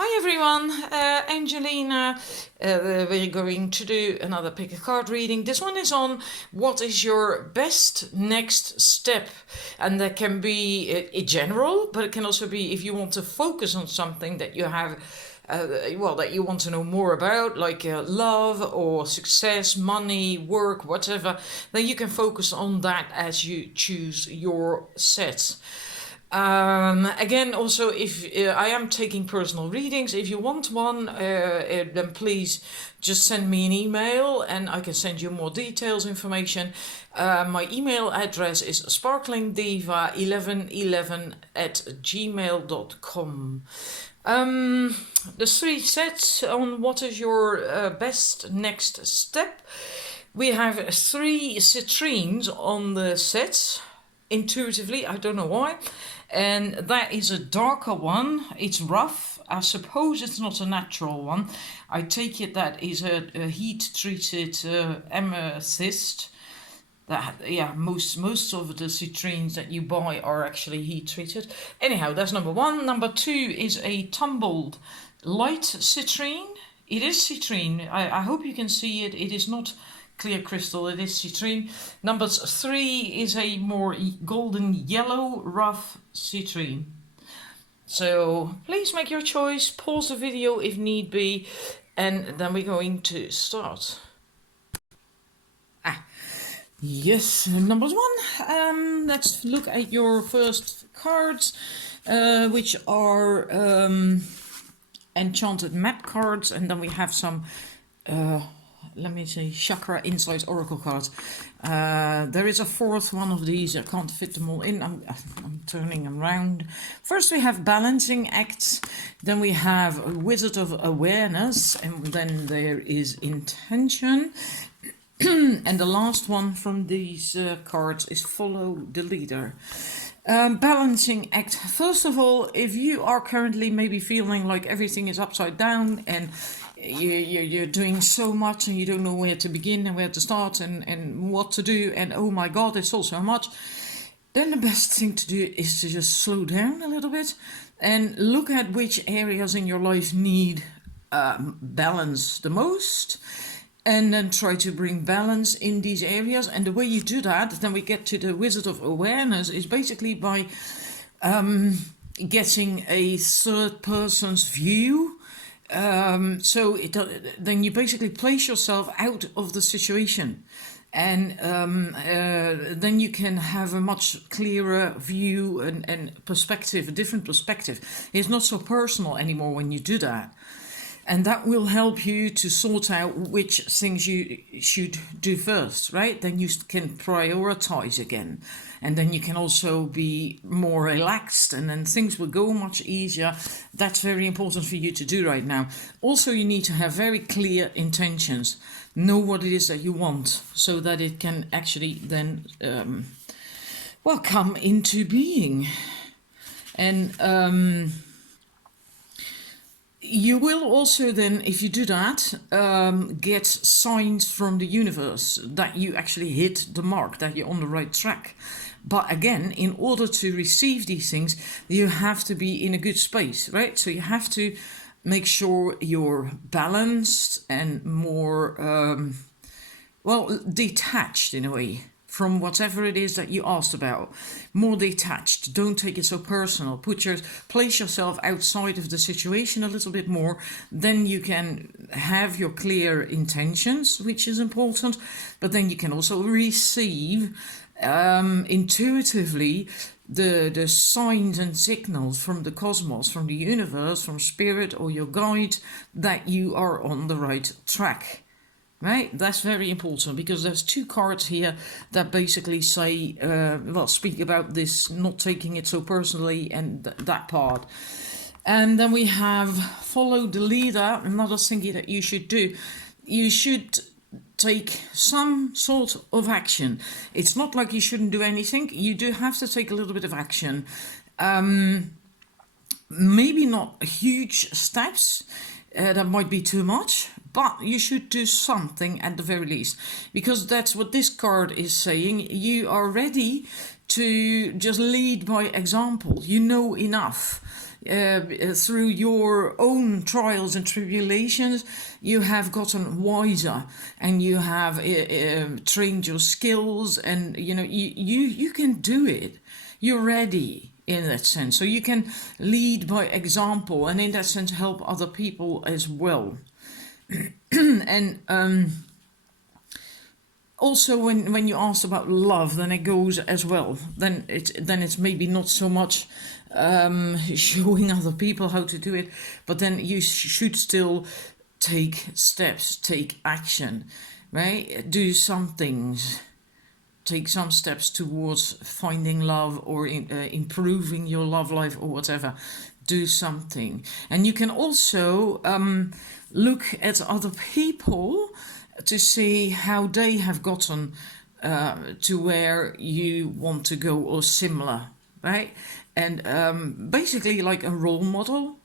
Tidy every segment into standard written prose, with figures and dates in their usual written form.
Hi everyone, Angelina. We're going to do another pick a card reading. This one is on what is your best next step, and that can be general, but it can also be if you want to focus on something that you have. That you want to know more about, like love or success, money, work, whatever, then you can focus on that as you choose your set. Again, also, if I am taking personal readings, if you want one, then please just send me an email and I can send you more details, information. My email address is sparklingdiva1111 at gmail.com. The three sets on what is your best next step. We have three citrines on the sets. Intuitively, I don't know why. And that is a darker one. It's rough. I suppose it's not a natural one. I take it that is a heat-treated amethyst. That, yeah, most of the citrines that you buy are actually heat-treated. Anyhow, that's number one. Number two is a tumbled light citrine. It is citrine. I hope you can see it. It is not clear crystal, it is citrine. Number three is a more golden yellow rough citrine. So please make your choice, pause the video if need be, and then we're going to start. Yes, numbers one. Let's look at your first cards, which are enchanted map cards, and then we have some let me say chakra insight oracle cards. There is a fourth one of these. I can't fit them all in. I'm turning them around. First we have balancing acts, then we have wizard of awareness, and then there is intention. And the last one from these cards is follow the leader. Balancing act. First of all, if you are currently maybe feeling like everything is upside down and you're doing so much and you don't know where to begin and where to start and what to do, and oh my god, it's all so much, then the best thing to do is to just slow down a little bit and look at which areas in your life need balance the most, and then try to bring balance in these areas. And the way you do that, then we get to the wizard of awareness, is basically by getting a third person's view. Then you basically place yourself out of the situation, and then you can have a much clearer view and perspective, a different perspective. It's not so personal anymore when you do that. And that will help you to sort out which things you should do first, right? Then you can prioritize again. And then you can also be more relaxed, and then things will go much easier. That's very important for you to do right now. Also, you need to have very clear intentions. Know what it is that you want, so that it can actually then, come into being. And you will also then, if you do that, get signs from the universe that you actually hit the mark, that you're on the right track. But again, in order to receive these things, you have to be in a good space, right? So you have to make sure you're balanced and more, detached in a way from whatever it is that you asked about. More detached. Don't take it so personal. Place yourself outside of the situation a little bit more. Then you can have your clear intentions, which is important. But then you can also receive intuitively the signs and signals from the cosmos, from the universe, from spirit or your guide, that you are on the right track. Right, that's very important, because there's two cards here that basically say, speak about this, not taking it so personally, and that part. And then we have follow the leader. Another thing that you should do, you should take some sort of action. It's not like you shouldn't do anything. You do have to take a little bit of action. Maybe not huge steps. That might be too much, but you should do something at the very least, because that's what this card is saying. You are ready to just lead by example. You know enough. through your own trials and tribulations, you have gotten wiser, and you have trained your skills, and you can do it. You're ready in that sense, so you can lead by example, and in that sense help other people as well. And also, when you asked about love, then it goes as well. Then it's maybe not so much showing other people how to do it, but then you should still take steps, take action, right? Do some things, take some steps towards finding love, or improving your love life, or whatever. Do something. And you can also look at other people to see how they have gotten to where you want to go, or similar, right? And basically like a role model,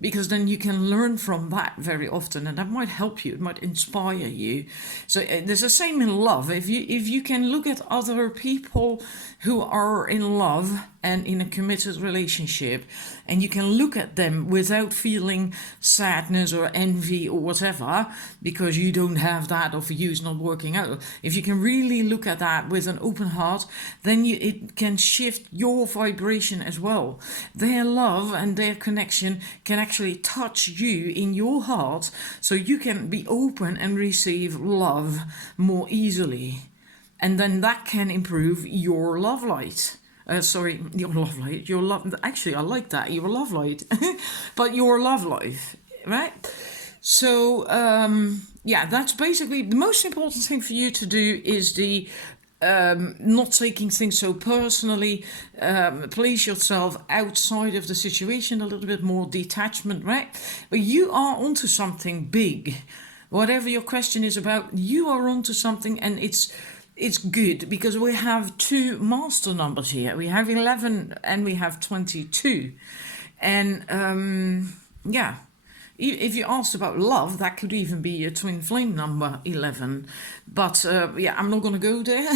because then you can learn from that very often, and that might help you, it might inspire you. So there's the same in love. If you can look at other people who are in love and in a committed relationship, and you can look at them without feeling sadness or envy or whatever, because you don't have that, or for you it's not working out. If you can really look at that with an open heart, then it can shift your vibration as well. Their love and their connection can actually touch you in your heart, so you can be open and receive love more easily. And then that can improve your love light. Your love light. Actually, I like that. Your love light. But your love life, right? So, that's basically the most important thing for you to do, is the not taking things so personally. Place yourself outside of the situation, a little bit more detachment, right? But you are onto something big. Whatever your question is about, you are onto something, and it's good, because we have two master numbers here. We have 11 and we have 22. And if you asked about love, that could even be a twin flame number 11. But I'm not going to go there.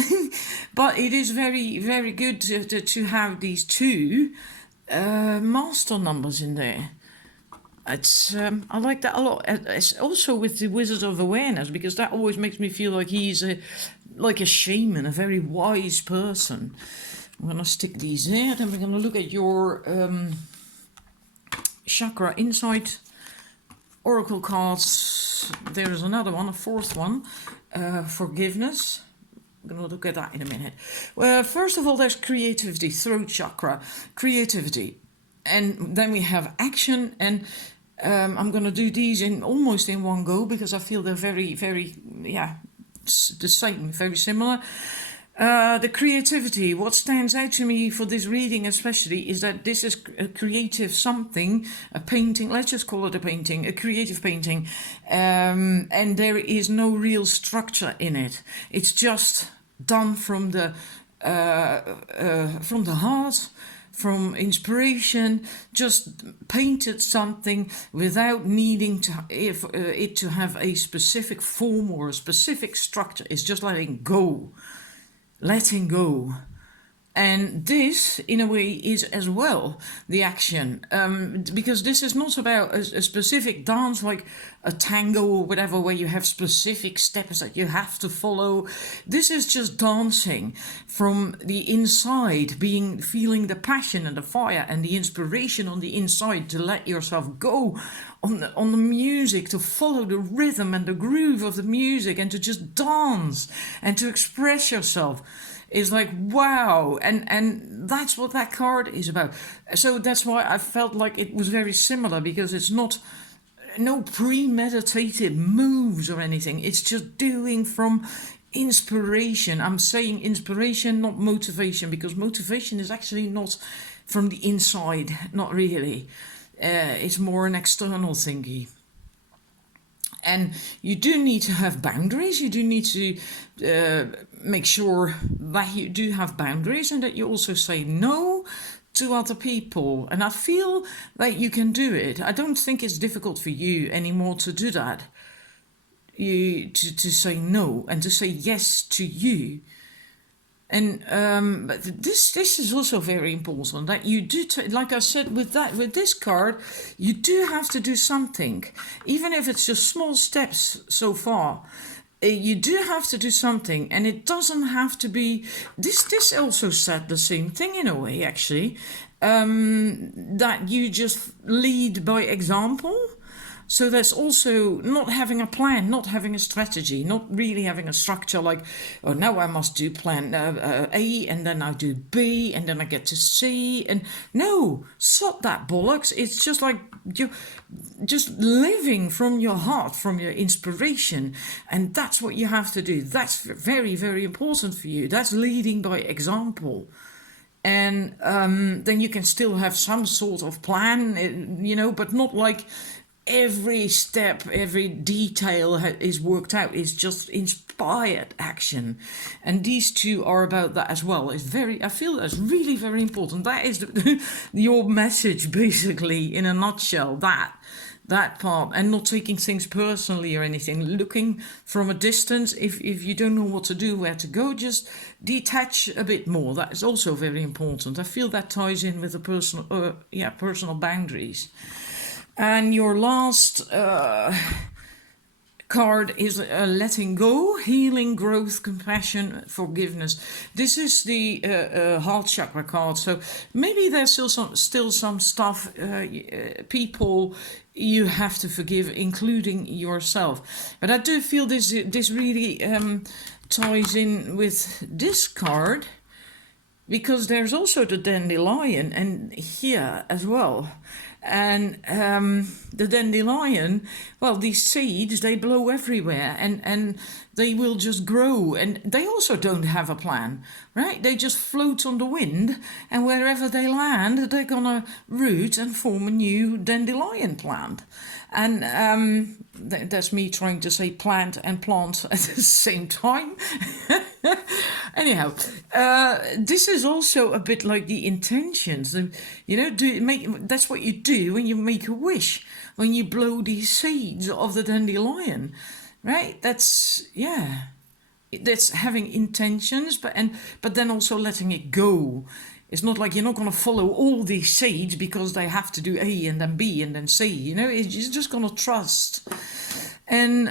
But it is very, very good to have these two master numbers in there. It's I like that a lot. It's also with the Wizard of Awareness, because that always makes me feel like he's like a shaman, a very wise person. I'm going to stick these there. Then we're going to look at your chakra insight oracle cards. There is another one, a fourth one, forgiveness. I'm going to look at that in a minute. Well, first of all, there's creativity, throat chakra, creativity. And then we have action, and I'm going to do these almost in one go, because I feel they're very, very, the same, very similar. The creativity, what stands out to me for this reading especially, is that this is a creative something, a painting, let's just call it a painting, a creative painting, and there is no real structure in it. It's just done from the heart, from inspiration, just painted something without needing it to have a specific form or a specific structure. It's just letting go. And this, in a way, is as well the action, because this is not about a specific dance like a tango or whatever, where you have specific steps that you have to follow. This is just dancing from the inside, feeling the passion and the fire and the inspiration on the inside, to let yourself go on the music, to follow the rhythm and the groove of the music, and to just dance and to express yourself. Is like, wow, and that's what that card is about. So that's why I felt like it was very similar, because it's no premeditated moves or anything. It's just doing from inspiration. I'm saying inspiration, not motivation, because motivation is actually not from the inside, not really. It's more an external thingy. And you do need to have boundaries. You do need to make sure that you do have boundaries, and that you also say no to other people. And I feel that you can do it. I don't think it's difficult for you anymore to do that. To say no and to say yes to you. And but this is also very important that you do, like I said with this card, you do have to do something, even if it's just small steps so far. You do have to do something, and it doesn't have to be. This also said the same thing in a way, actually, that you just lead by example. So there's also not having a plan, not having a strategy, not really having a structure like, oh, now I must do plan A, and then I do B, and then I get to C. And no, stop that bollocks. It's just like you just living from your heart, from your inspiration. And that's what you have to do. That's very, very important for you. That's leading by example. And then you can still have some sort of plan, but not like every step, every detail is worked out. It's just inspired action, and these two are about that as well. I feel that's really very important. That is your message, basically, in a nutshell. That part, and not taking things personally or anything. Looking from a distance, if you don't know what to do, where to go, just detach a bit more. That is also very important. I feel that ties in with the personal boundaries. And your last card is letting go, healing, growth, compassion, forgiveness. This is the heart chakra card. So maybe there's still some stuff, people you have to forgive, including yourself. But I do feel this really ties in with this card, because there's also the dandelion and here as well. And the dandelion, well, these seeds, they blow everywhere, and they will just grow, and they also don't have a plan, right? They just float on the wind, and wherever they land, they're gonna root and form a new dandelion plant. And that's me trying to say plant and plant at the same time. Anyhow, this is also a bit like the intentions. That's what you do when you make a wish, when you blow these seeds of the dandelion, right? That's having intentions, but then also letting it go. It's not like you're not going to follow all these seeds because they have to do A and then B and then C. You're just going to trust. And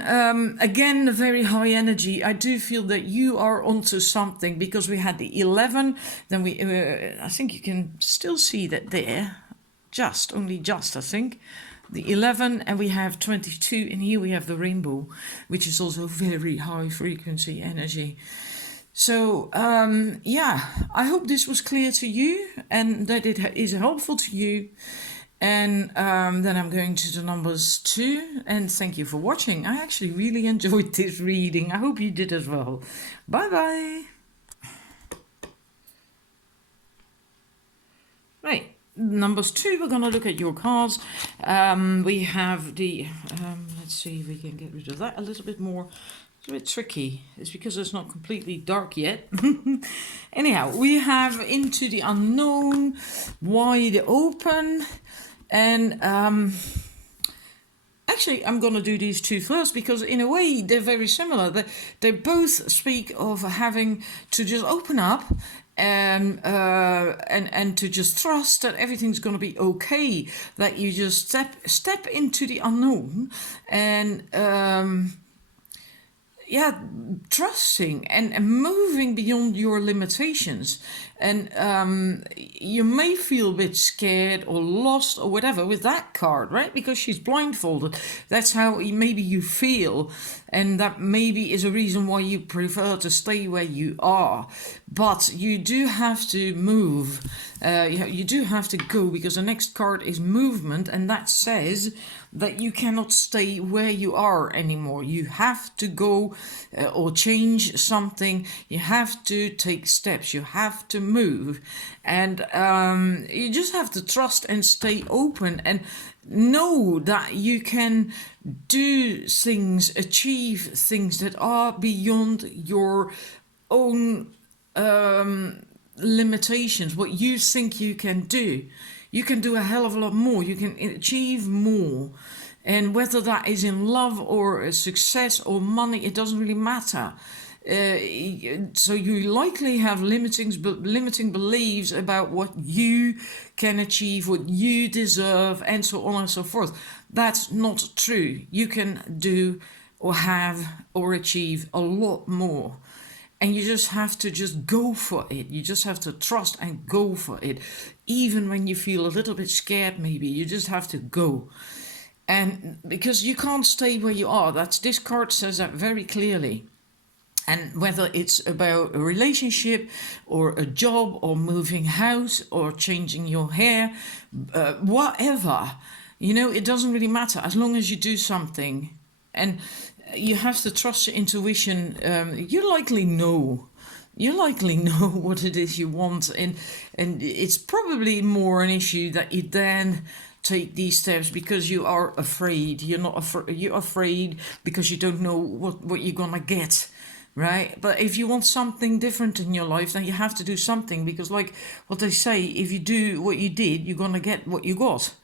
again, a very high energy. I do feel that you are onto something, because we had the 11. Then I think you can still see that there. Only just, I think. The 11, and we have 22. And here we have the rainbow, which is also very high frequency energy. So, I hope this was clear to you and that it is helpful to you. And then I'm going to the numbers 2. And thank you for watching. I actually really enjoyed this reading. I hope you did as well. Bye-bye. Right, numbers 2, we're going to look at your cards. We have the, let's see if we can get rid of that a little bit more. It's a bit tricky. It's because it's not completely dark yet. Anyhow, we have Into the Unknown, Wide Open, and actually I'm going to do these two first, because in a way they're very similar. They both speak of having to just open up and to just trust that everything's going to be okay, that you just step into the unknown, and trusting and moving beyond your limitations. And you may feel a bit scared or lost or whatever with that card, right? Because she's blindfolded. That's how maybe you feel. And that maybe is a reason why you prefer to stay where you are. But you do have to move. You do have to go, because the next card is movement. And that says that you cannot stay where you are anymore. You have to go or change something. You have to take steps. You have to move. And you just have to trust and stay open and know that you can do things, achieve things that are beyond your own limitations, what you think you can do. You can do a hell of a lot more. You can achieve more. And whether that is in love or success or money, it doesn't really matter. So you likely have limiting beliefs about what you can achieve, what you deserve, and so on and so forth. That's not true. You can do or have or achieve a lot more. And you just have to just go for it. You just have to trust and go for it. Even when you feel a little bit scared, maybe, you just have to go. And because you can't stay where you are. This card says that very clearly. And whether it's about a relationship or a job or moving house or changing your hair, whatever, it doesn't really matter as long as you do something. And you have to trust your intuition. You likely know what it is you want, and it's probably more an issue that you then take these steps because you are afraid. You're afraid because you don't know what you're gonna get, right? But if you want something different in your life, then you have to do something, because like what they say, if you do what you did, you're gonna get what you got.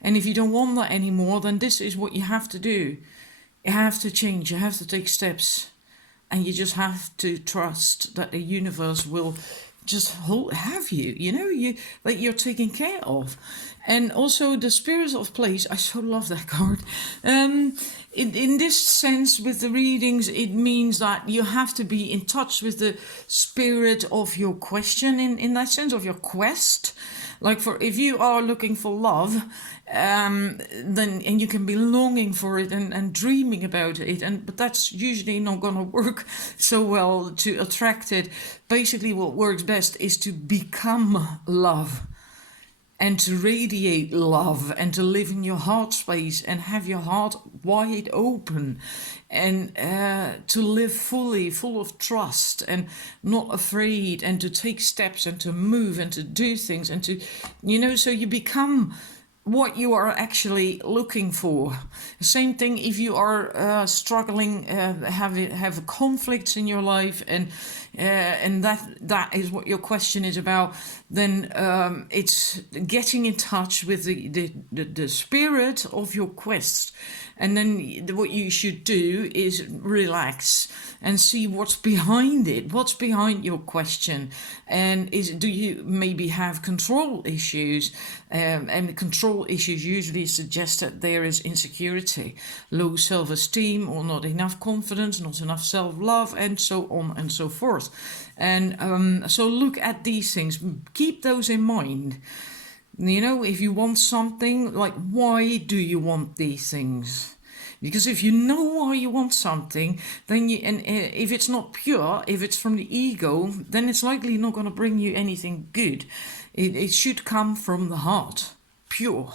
And if you don't want that anymore, then this is what you have to do. You have to change, you have to take steps, and you just have to trust that the universe will just have you, that you're taken care of. And also the spirit of place, I so love that card. In this sense, with the readings, it means that you have to be in touch with the spirit of your question, in that sense, of your quest. Like if you are looking for love, then and you can be longing for it and dreaming about it, but that's usually not gonna work so well to attract it. Basically, what works best is to become love, and to radiate love, and to live in your heart space and have your heart wide open, and to live fully, full of trust and not afraid, and to take steps and to move and to do things, and to, so you become what you are actually looking for. Same thing if you are struggling, have conflicts in your life, and that is what your question is about. Then it's getting in touch with the spirit of your quest. And then what you should do is relax and see what's behind it. What's behind your question? And do you maybe have control issues? And control issues usually suggest that there is insecurity, low self-esteem, or not enough confidence, not enough self-love, and so on and so forth. And so look at these things. Keep those in mind. If you want something, like, why do you want these things? Because if you know why you want something, then if it's not pure, if it's from the ego, then it's likely not going to bring you anything good. It should come from the heart, pure,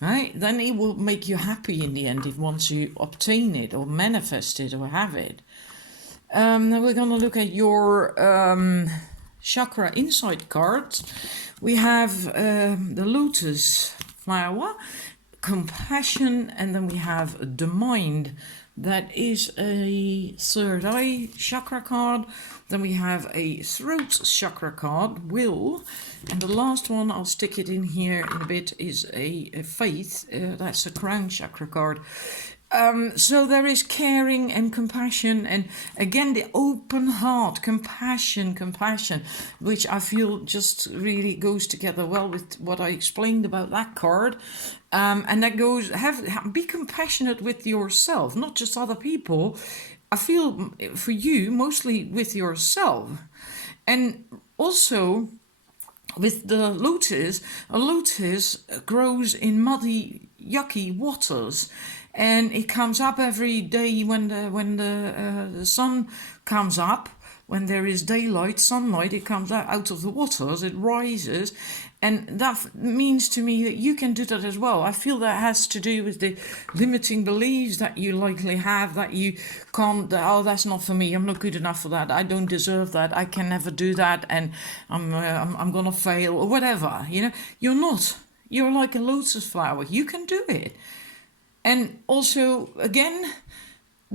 right? Then it will make you happy in the end if once you obtain it or manifest it or have it. Now we're going to look at your chakra insight cards. We have the lotus flower, compassion, and then we have the mind. That is a third eye chakra card. Then we have a throat chakra card, will, and the last one, I'll stick it in here in a bit, is a faith. That's a crown chakra card. So there is caring and compassion, and again the open heart, compassion, which I feel just really goes together well with what I explained about that card. And that goes, be compassionate with yourself, not just other people. I feel for you mostly with yourself, and also with the lotus. A lotus grows in muddy, yucky waters. And it comes up every day when the sun comes up, when there is daylight, sunlight, it comes out of the waters, it rises. And that means to me that you can do that as well. I feel that has to do with the limiting beliefs that you likely have, that you can't, oh, that's not for me, I'm not good enough for that, I don't deserve that, I can never do that, and I'm gonna fail, or whatever. You're not. You're like a lotus flower. You can do it. And also, again,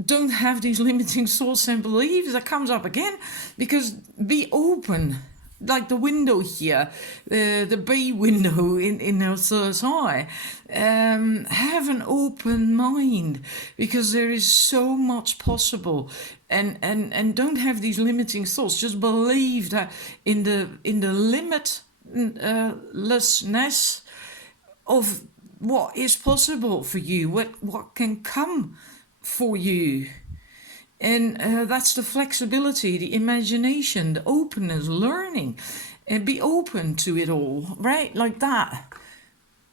don't have these limiting thoughts and beliefs. That comes up again, because be open. like the window here, the bay window in our third eye. Have an open mind, because there is so much possible, and don't have these limiting thoughts. Just believe that in the limitlessness of what is possible for you, what can come for you. And that's the flexibility, the imagination, the openness, learning, and be open to it all, right? Like that.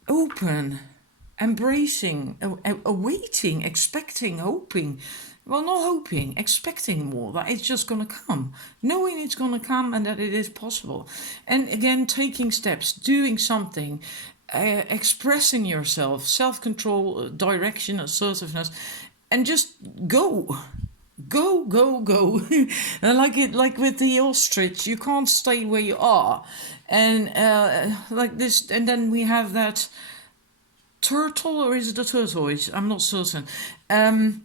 Open, embracing, awaiting, expecting, hoping. Well, not hoping, expecting more, that it's just going to come. Knowing it's going to come and that it is possible. And again, taking steps, doing something, expressing yourself, self-control, direction, assertiveness, and just go. Go, go, go. like with the ostrich, you can't stay where you are. And like this, and then we have that turtle, or is it a tortoise? I'm not certain. I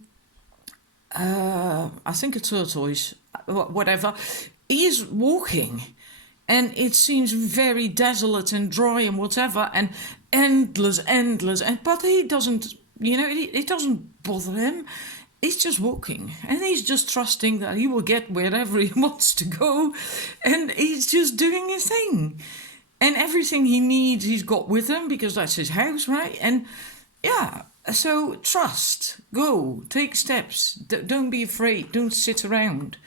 think a tortoise, whatever. He is walking, and it seems very desolate and dry and whatever, and endless, but he doesn't, it doesn't bother him. He's just walking, and he's just trusting that he will get wherever he wants to go, and he's just doing his thing. And everything he needs, he's got with him, because that's his house, right? And yeah, so trust, go, take steps, don't be afraid, don't sit around.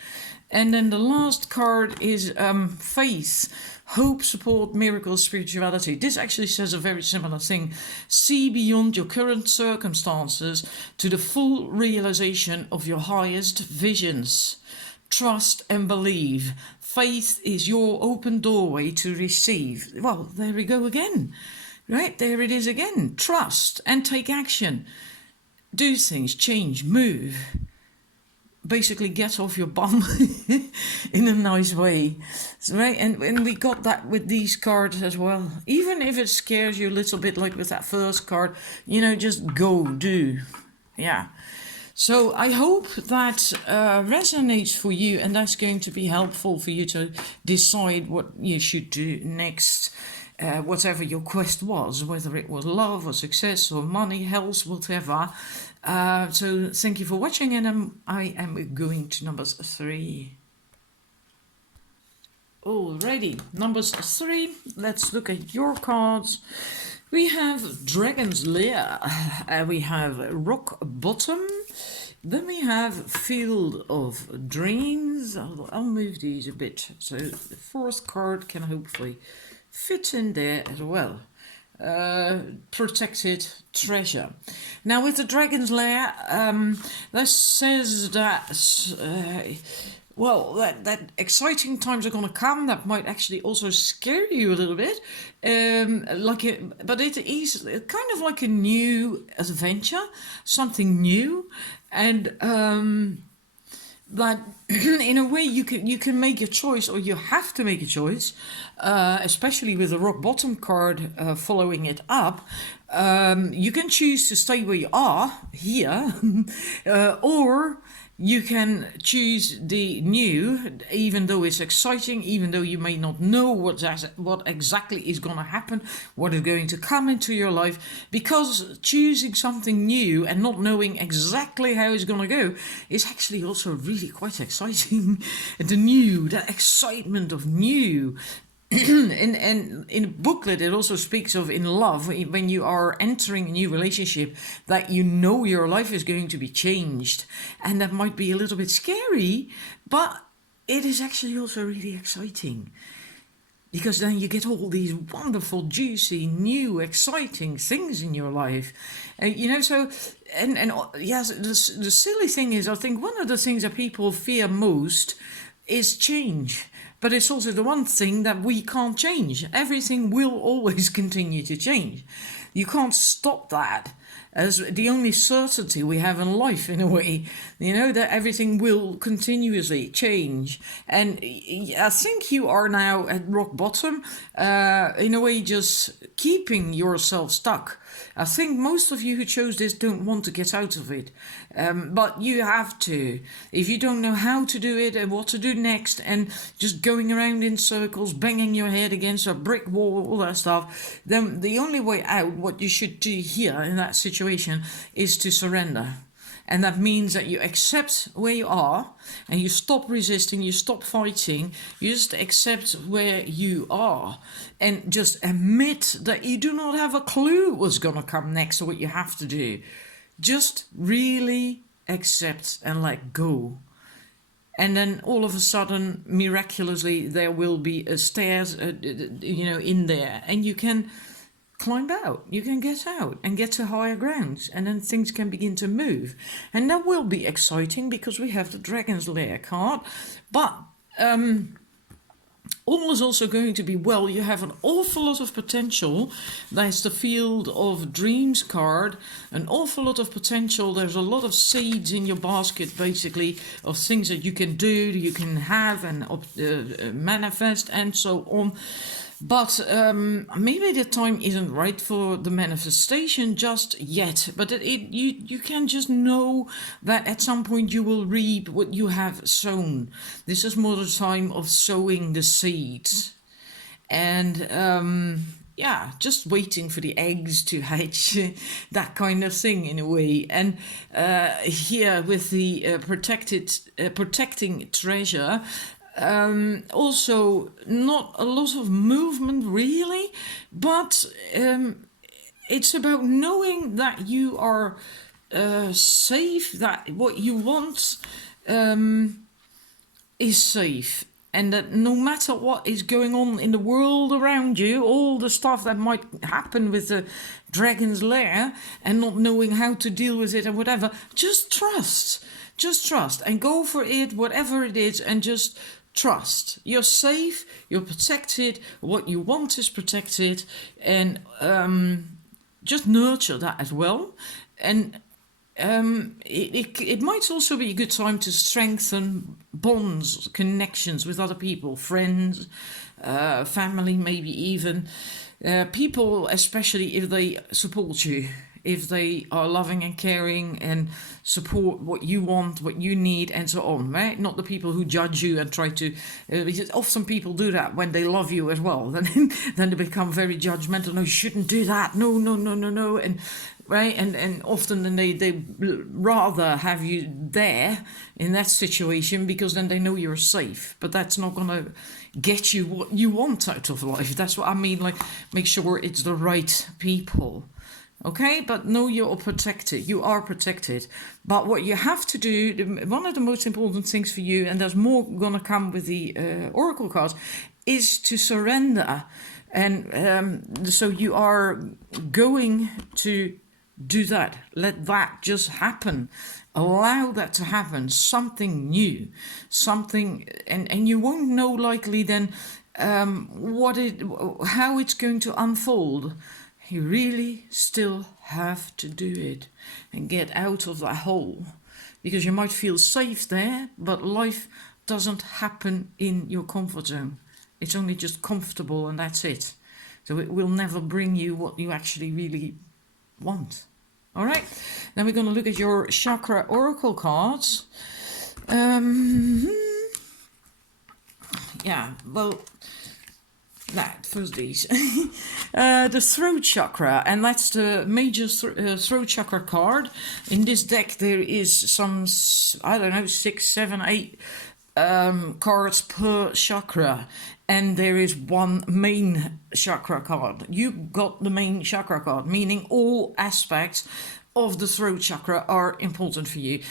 And then the last card is faith, hope, support, miracles, spirituality. This actually says a very similar thing. See beyond your current circumstances to the full realization of your highest visions. Trust and believe. Faith is your open doorway to receive. Well, there we go again. Right, there it is again. Trust and take action. Do things, change, move. Basically get off your bum in a nice way, right? And we got that with these cards as well. Even if it scares you a little bit, like with that first card, just go, do. Yeah. So I hope that resonates for you, and that's going to be helpful for you to decide what you should do next. Whatever your quest was, whether it was love or success or money, health, whatever. So thank you for watching, and I am going to numbers 3. Alrighty, numbers 3. Let's look at your cards. We have Dragon's Lair, we have Rock Bottom, then we have Field of Dreams. I'll move these a bit, so the fourth card can hopefully fit in there as well. Protected Treasure. Now with the Dragon's Lair, that says that that exciting times are going to come. That might actually also scare you a little bit, but it is kind of like a new adventure, something new, and but in a way you can make a choice, or you have to make a choice, especially with the Rock Bottom card following it up. You can choose to stay where you are here, or you can choose the new, even though it's exciting, even though you may not know what exactly is going to happen, what is going to come into your life, because choosing something new and not knowing exactly how it's going to go is actually also really quite exciting. The new, the excitement of new. And in a booklet it also speaks of in love, when you are entering a new relationship, that your life is going to be changed, and that might be a little bit scary, but it is actually also really exciting, because then you get all these wonderful, juicy, new, exciting things in your life, so yes, the silly thing is, I think one of the things that people fear most is change. But it's also the one thing that we can't change. Everything will always continue to change. You can't stop that. As the only certainty we have in life, in a way, that everything will continuously change. And I think you are now at rock bottom, in a way, just keeping yourself stuck. I think most of you who chose this don't want to get out of it, but you have to. If you don't know how to do it and what to do next, and just going around in circles, banging your head against a brick wall, all that stuff, then the only way out, what you should do here in that situation, is to surrender. And that means that you accept where you are and you stop resisting, you stop fighting, you just accept where you are and just admit that you do not have a clue what's going to come next or what you have to do. Just really accept and let go. And then all of a sudden, miraculously, there will be a stairs, in there, and you can climb out, you can get out and get to higher grounds, and then things can begin to move. And that will be exciting because we have the Dragon's Lair card, but all is also going to be well. You have an awful lot of potential. There's the Field of Dreams card, an awful lot of potential. There's a lot of seeds in your basket, basically, of things that you can do, you can have and manifest and so on. But maybe the time isn't right for the manifestation just yet. But you can just know that at some point you will reap what you have sown. This is more the time of sowing the seeds. And just waiting for the eggs to hatch, that kind of thing in a way. And here with the protecting treasure, also not a lot of movement really, but it's about knowing that you are safe, that what you want is safe, and that no matter what is going on in the world around you, all the stuff that might happen with the Dragon's Lair and not knowing how to deal with it and whatever, just trust and go for it, whatever it is, and just trust. You're safe, you're protected, what you want is protected, and just nurture that as well. And it might also be a good time to strengthen bonds, connections with other people, friends, family, maybe even people, especially if they support you, if they are loving and caring and support what you want, what you need, and so on, right? Not the people who judge you and try to, because often people do that when they love you as well. Then they become very judgmental. No, you shouldn't do that. No. And right, and often then they rather have you there in that situation because then they know you're safe. But that's not going to get you what you want out of life. That's what I mean. Like, make sure it's the right people. Okay, but know you're protected. You are protected. But what you have to do, one of the most important things for you, and there's more going to come with the Oracle cards, is to surrender. And so you are going to do that. Let that just happen. Allow that to happen. Something new. Something, and you won't know likely then how it's going to unfold. You really still have to do it and get out of that hole, because you might feel safe there, but life doesn't happen in your comfort zone. It's only just comfortable and that's it. So it will never bring you what you actually really want. All right, then we're going to look at your chakra oracle cards. First these. The throat chakra, and that's the major throat chakra card. In this deck there is some, 6, 7, 8 cards per chakra, and there is one main chakra card. You got the main chakra card, meaning all aspects of the throat chakra are important for you.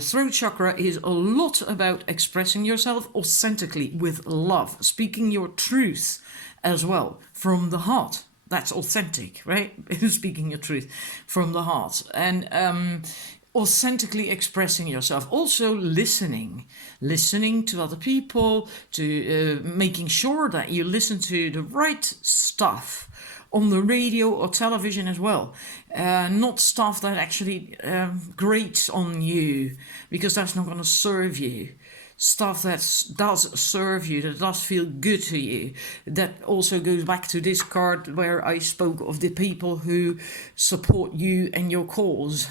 Throat chakra is a lot about expressing yourself authentically with love, speaking your truth as well from the heart. That's authentic, right? Speaking your truth from the heart. And authentically expressing yourself. Also listening to other people, to making sure that you listen to the right stuff on the radio or television as well. Not stuff that actually grates on you, because that's not going to serve you. stuff that does serve you, that does feel good to you. That also goes back to this card where I spoke of the people who support you and your cause,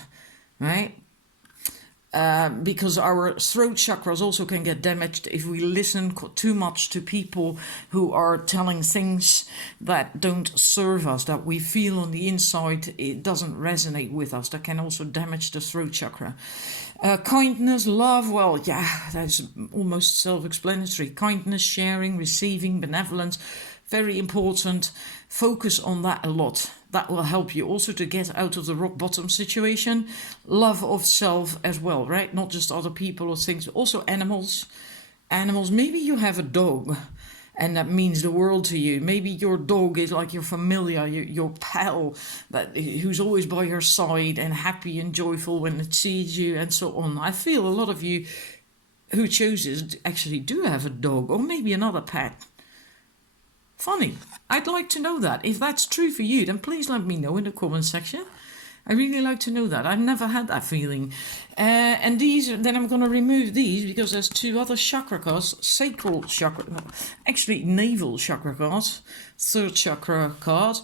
right? Because our throat chakras also can get damaged if we listen too much to people who are telling things that don't serve us, that we feel on the inside it doesn't resonate with us. That can also damage the throat chakra. Kindness, love, well, yeah, that's almost self-explanatory. Kindness, sharing, receiving, benevolence, very important. Focus on that a lot. That will help you also to get out of the rock bottom situation. Love of self as well, right? Not just other people or things, but also animals. Animals, maybe you have a dog and that means the world to you. Maybe your dog is like your familiar, your pal, who's always by your side and happy and joyful when it sees you and so on. I feel a lot of you who chose this actually do have a dog or maybe another pet. Funny. I'd like to know that. If that's true for you, then please let me know in the comment section. I really like to know that. I've never had that feeling. And these, then I'm going to remove these because there's two other chakra cards. Sacral chakra, no, actually navel chakra cards. Third chakra card.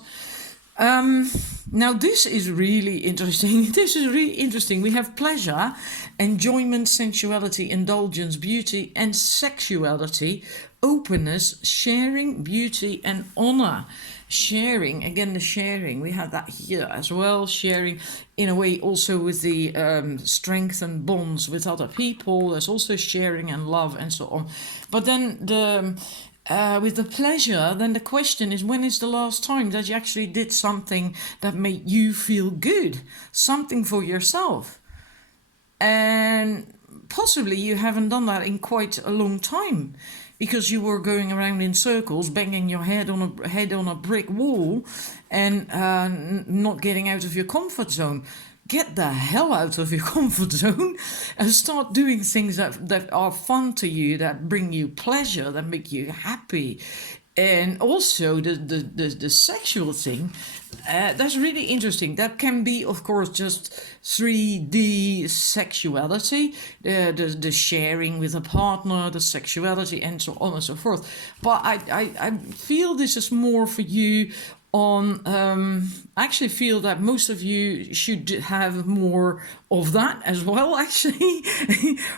Now this is really interesting. This is really interesting. We have pleasure, enjoyment, sensuality, indulgence, beauty and sexuality, openness, sharing, beauty and honor. Sharing, again the sharing, we have that here as well. Sharing in a way also with the strength and bonds with other people. There's also sharing and love and so on. But then with the pleasure, then the question is, when is the last time that you actually did something that made you feel good? Something for yourself. And possibly you haven't done that in quite a long time because you were going around in circles, banging your head on a brick wall and not getting out of your comfort zone. Get the hell out of your comfort zone and start doing things that are fun to you, that bring you pleasure, that make you happy. And also the sexual thing, that's really interesting. That can be, of course, just 3D sexuality, the sharing with a partner, the sexuality, and so on and so forth. But I feel this is more for you on, I actually feel that most of you should have more of that as well, actually.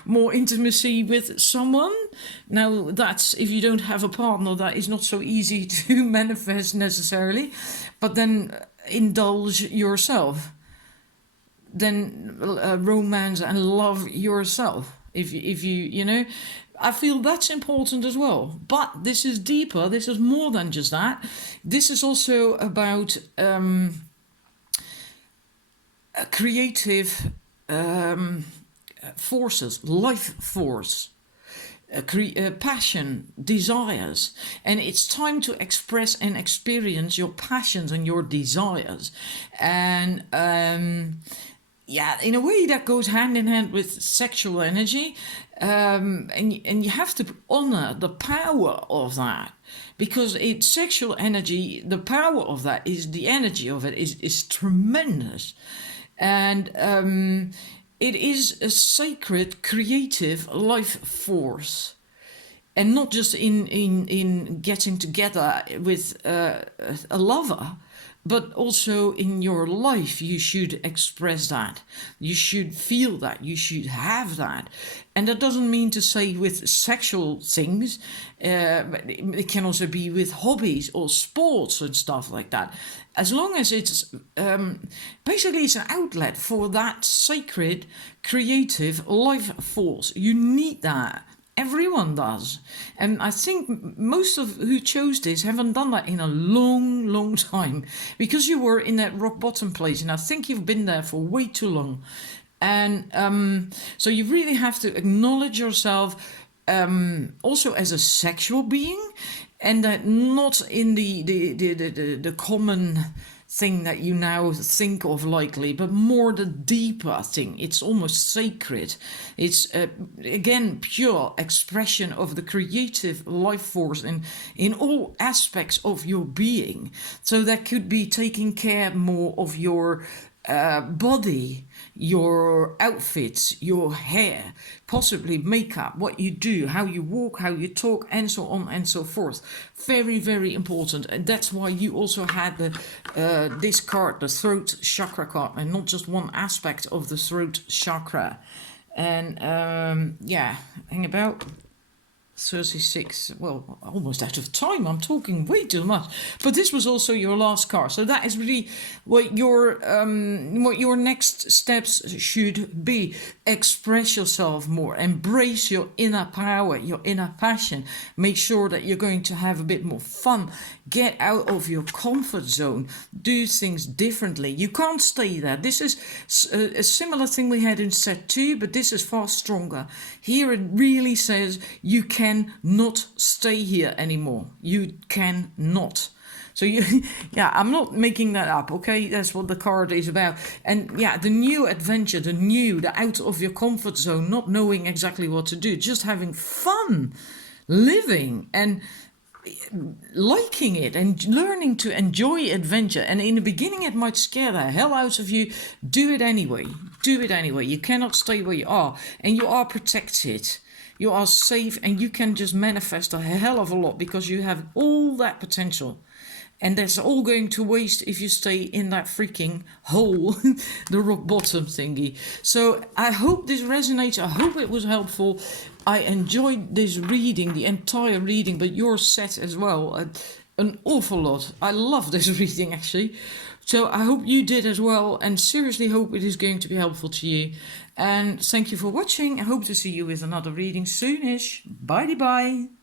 More intimacy with someone. Now that's, if you don't have a partner, that is not so easy to manifest necessarily, but then indulge yourself. Then romance and love yourself. If you know, I feel that's important as well. But this is deeper. This is more than just that. This is also about creative forces, life force, passion, desires. And it's time to express and experience your passions and your desires. And yeah, in a way that goes hand in hand with sexual energy. And you have to honor the power of that, because it's sexual energy. The power of that is, the energy of it is tremendous. And it is a sacred, creative life force. And not just in getting together with a lover, but also in your life, you should express that. You should feel that. You should have that. And that doesn't mean to say with sexual things. It can also be with hobbies or sports and stuff like that. As long as it's, basically it's an outlet for that sacred, creative life force. You need that. Everyone does. And I think most of who chose this haven't done that in a long, long time, because you were in that rock bottom place. And I think you've been there for way too long. And so you really have to acknowledge yourself also as a sexual being, and that not in the common thing that you now think of likely, but more the deeper thing. It's almost sacred. It's again pure expression of the creative life force in all aspects of your being. So that could be taking care more of your body, your outfits, your hair, possibly makeup, what you do, how you walk, how you talk, and so on and so forth. Very, very important. And that's why you also had this card, the throat chakra card, and not just one aspect of the throat chakra. And yeah, hang about 36, well, almost out of time. I'm talking way too much. But this was also your last card. So that is really what your next steps should be. Express yourself more. Embrace your inner power, your inner passion. Make sure that you're going to have a bit more fun. Get out of your comfort zone. Do things differently. You can't stay there. This is a similar thing we had in set 2, but this is far stronger. Here it really says you can not stay here anymore. You cannot. So yeah, I'm not making that up, okay? That's what the card is about. And yeah, the new adventure, the out of your comfort zone, not knowing exactly what to do, just having fun, living and liking it and learning to enjoy adventure. And in the beginning it might scare the hell out of you. Do it anyway. Do it anyway. You cannot stay where you are, and you are protected. You are safe, and you can just manifest a hell of a lot because you have all that potential. And that's all going to waste if you stay in that freaking hole, the rock bottom thingy. So I hope this resonates. I hope it was helpful. I enjoyed this reading, the entire reading, but your set as well, an awful lot. I love this reading, actually. So I hope you did as well, and seriously hope it is going to be helpful to you. And thank you for watching. I hope to see you with another reading soonish. Bye-bye.